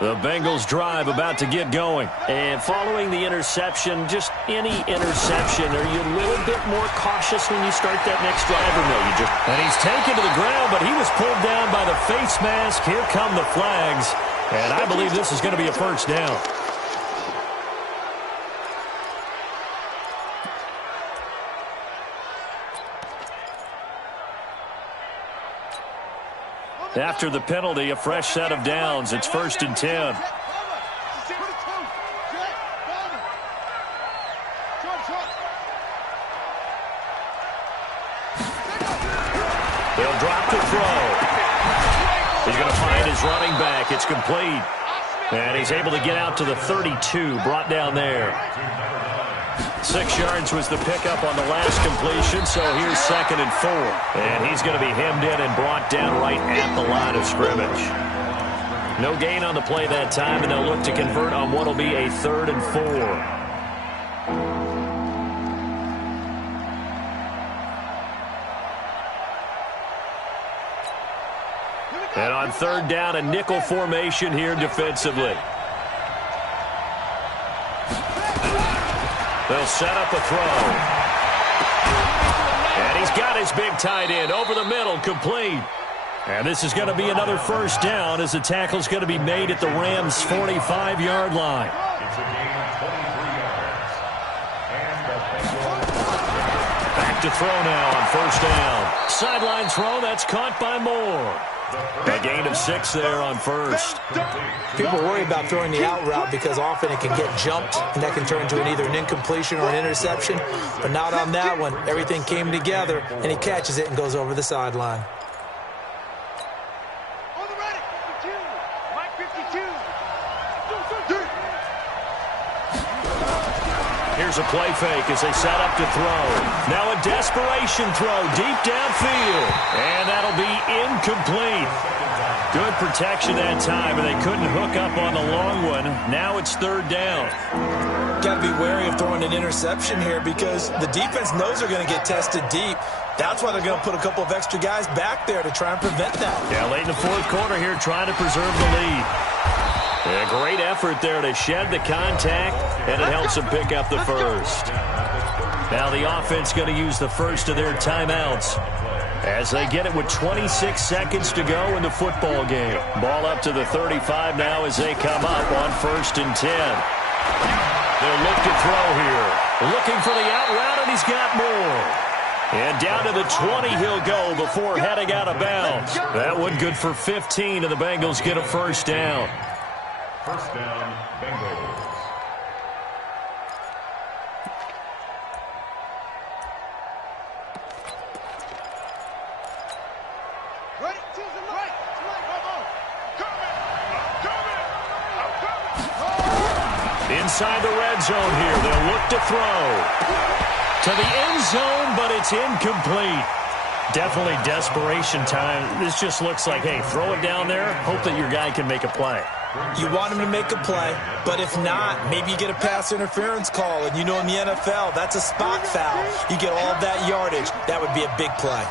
The Bengals drive about to get going. And following the interception, just any interception, are you a little bit more cautious when you start that next drive, or no? And he's taken to the ground, but he was pulled down by the face mask. Here come the flags. And I believe this is going to be a first down. After the penalty, a fresh set of downs. It's 1st and 10. They'll drop the throw. He's going to find his running back. It's complete. And he's able to get out to the 32, brought down there. 6 yards was the pickup on the last completion, so here's 2nd and 4. And he's going to be hemmed in and brought down right at the line of scrimmage. No gain on the play that time, and they'll look to convert on what will be a 3rd and 4. And on 3rd down, a nickel formation here defensively. They'll set up a throw. And he's got his big tight end over the middle, complete. And this is going to be another first down as the tackle's going to be made at the Rams' 45-yard line. It's a gain of 23 yards. And the Bengals. Back to throw now on 1st down. Sideline throw, that's caught by Moore. A gain of 6 there on 1st. People worry about throwing the out route because often it can get jumped, and that can turn into either an incompletion or an interception. But not on that one. Everything came together, and he catches it and goes over the sideline. On the ready. 52. Mike 52. Here's a play fake as they set up to throw. Now a desperation throw deep downfield. And that'll be incomplete. Good protection that time, and they couldn't hook up on the long one. Now it's 3rd down. Got to be wary of throwing an interception here because the defense knows they're going to get tested deep. That's why they're going to put a couple of extra guys back there to try and prevent that. Yeah, late in the 4th quarter here, trying to preserve the lead. A great effort there to shed the contact, and it helps them pick up the first. Now the offense going to use the first of their timeouts as they get it with 26 seconds to go in the football game. Ball up to the 35 now as they come up on 1st and 10. They'll look to throw here. Looking for the out route, and he's got more. And down to the 20 he'll go before heading out of bounds. That one good for 15, and the Bengals get a first down. First down, Bengals. Right to the right. Inside the red zone here. They'll look to throw. To the end zone, but it's incomplete. Definitely desperation time. This just looks like, hey, throw it down there. Hope that your guy can make a play. You want him to make a play, but if not, maybe you get a pass interference call, and you know in the NFL, that's a spot foul. You get all of that yardage. That would be a big play.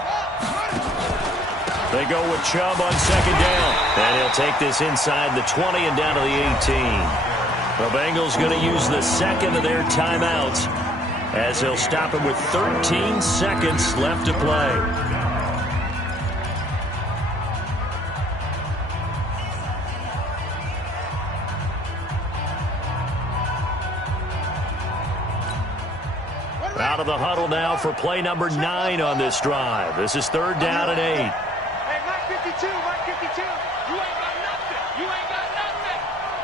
They go with Chubb on 2nd down, and he'll take this inside the 20 and down to the 18. The Bengals going to use the 2nd of their timeouts as they'll stop him with 13 seconds left to play. Out of the huddle now for play number 9 on this drive. This is 3rd down and 8. Hey, Mike 52, Mike 52. You ain't got nothing. You ain't got nothing.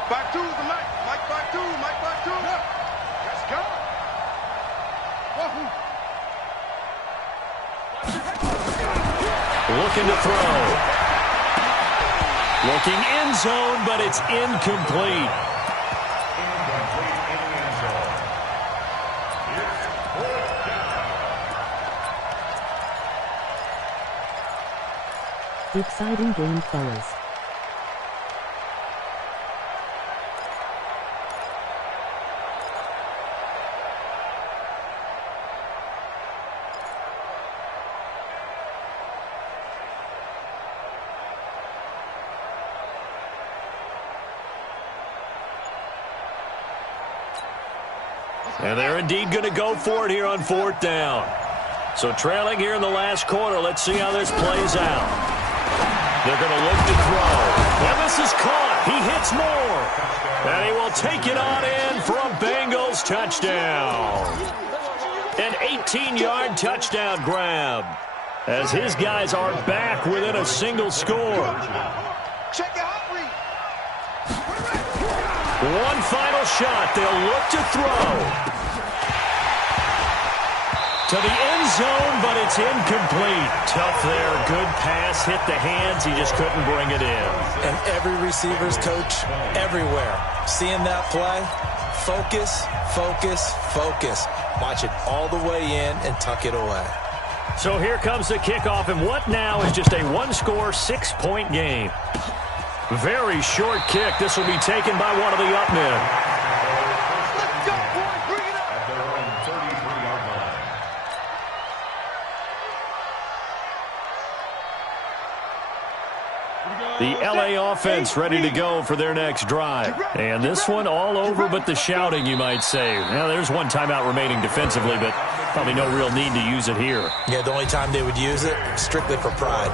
52 is the Mike. Mike 52, Mike 52. Let's go. Looking to throw. Looking end zone, but it's incomplete. Exciting game, fellas. And they're indeed going to go for it here on 4th down. So trailing here in the last quarter. Let's see how this plays out. They're going to look to throw. And this is caught. He hits more. And he will take it on in for a Bengals touchdown. An 18-yard touchdown grab as his guys are back within a single score. Check your hot read. One final shot. They'll look to throw to the end zone, but it's incomplete. Tough there. Good pass. Hit the hands. He just couldn't bring it in. And every receiver's coach everywhere. Seeing that play, focus, focus, focus. Watch it all the way in and tuck it away. So here comes the kickoff, and what now is just a one-score, 6-point game. Very short kick. This will be taken by one of the up men. Let's go, boy. Bring it up. At their own 33-yard line. The LA offense ready to go for their next drive. And this one all over but the shouting, you might say. Now, there's one timeout remaining defensively, but probably no real need to use it here. Yeah, the only time they would use it, strictly for pride.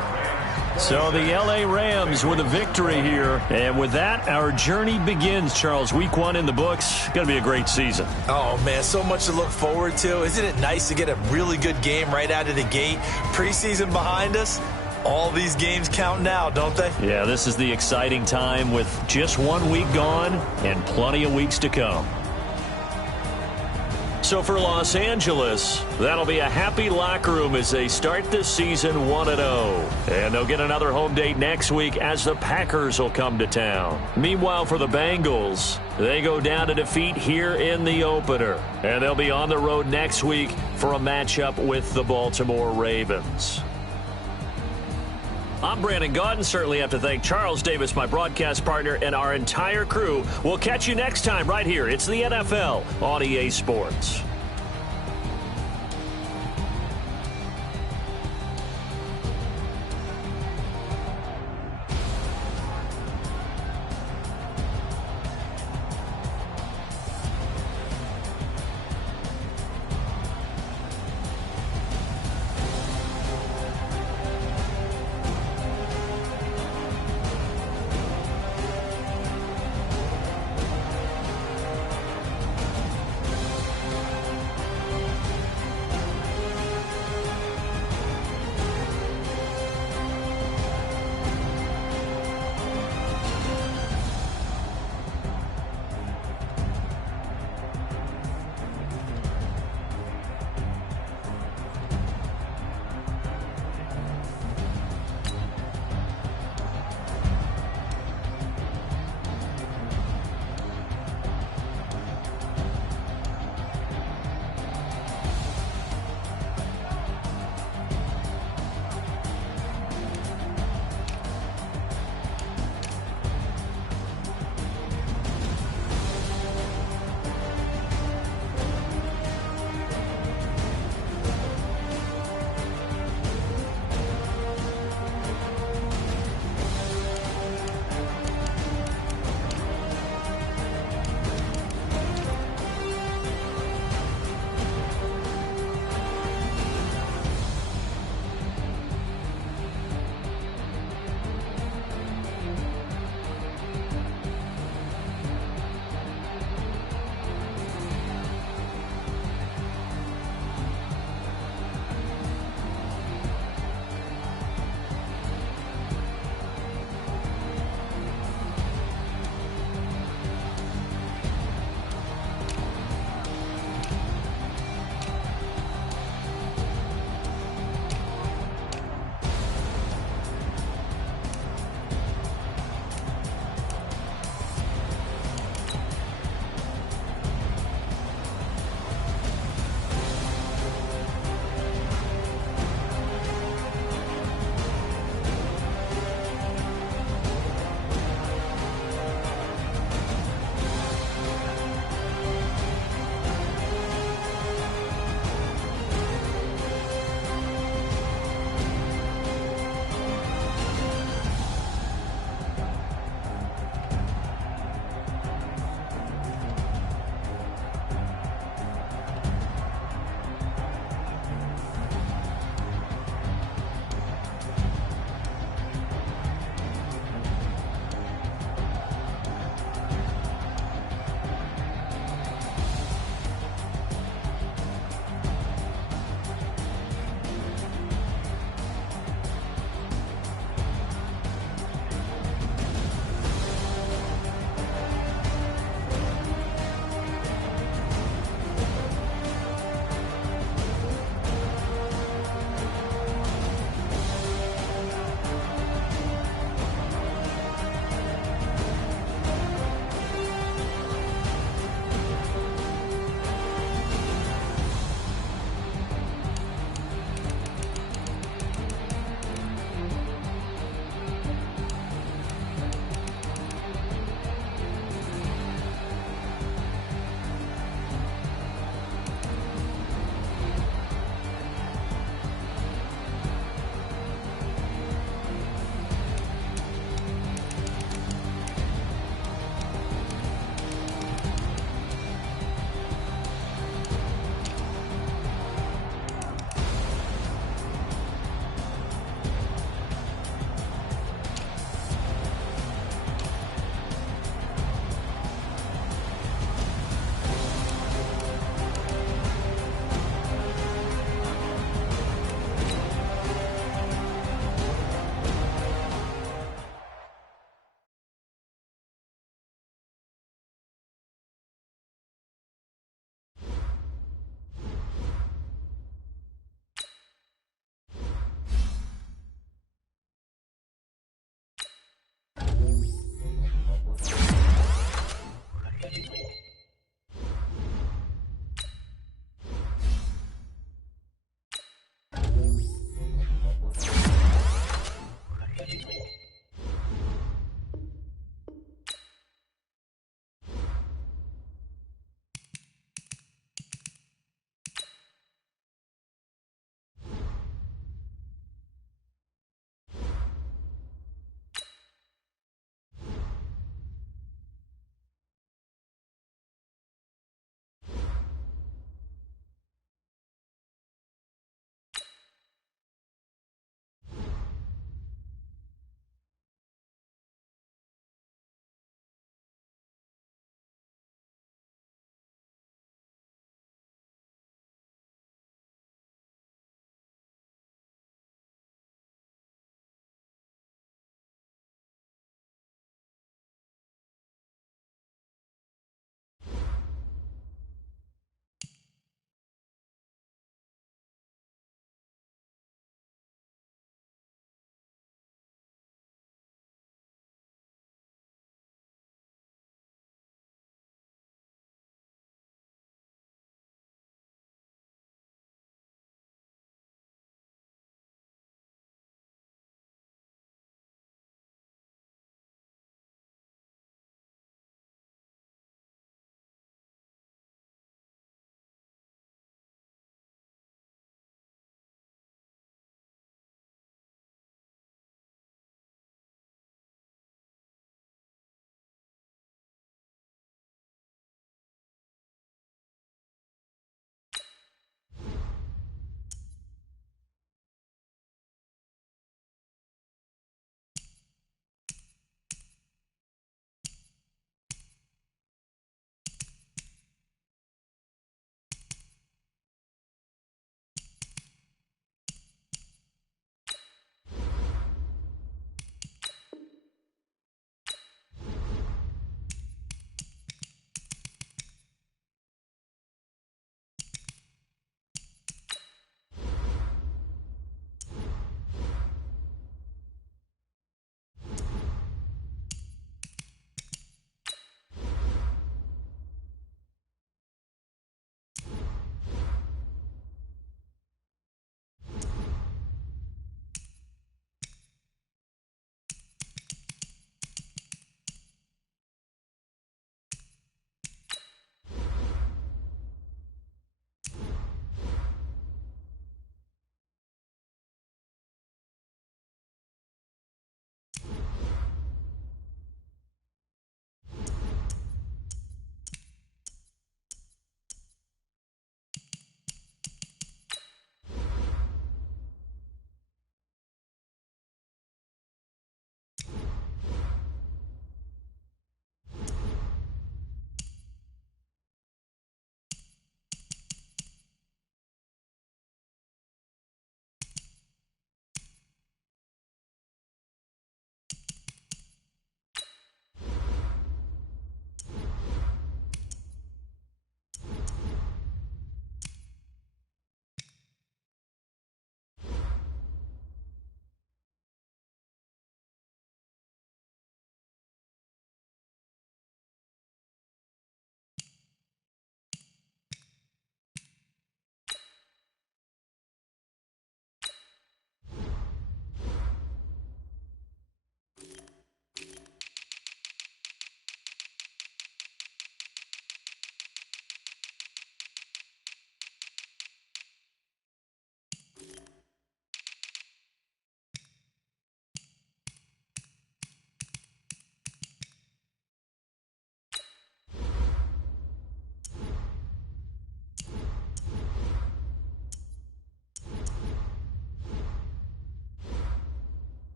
So the LA Rams with a victory here. And with that, our journey begins, Charles. Week 1 in the books. Going to be a great season. Oh, man, so much to look forward to. Isn't it nice to get a really good game right out of the gate? Preseason behind us. All these games count now, don't they? Yeah, this is the exciting time with just 1 week gone and plenty of weeks to come. So for Los Angeles, that'll be a happy locker room as they start this season 1-0. And they'll get another home date next week as the Packers will come to town. Meanwhile, for the Bengals, they go down to defeat here in the opener. And they'll be on the road next week for a matchup with the Baltimore Ravens. I'm Brandon Gaudin. Certainly have to thank Charles Davis, my broadcast partner, and our entire crew. We'll catch you next time right here. It's the NFL on EA Sports.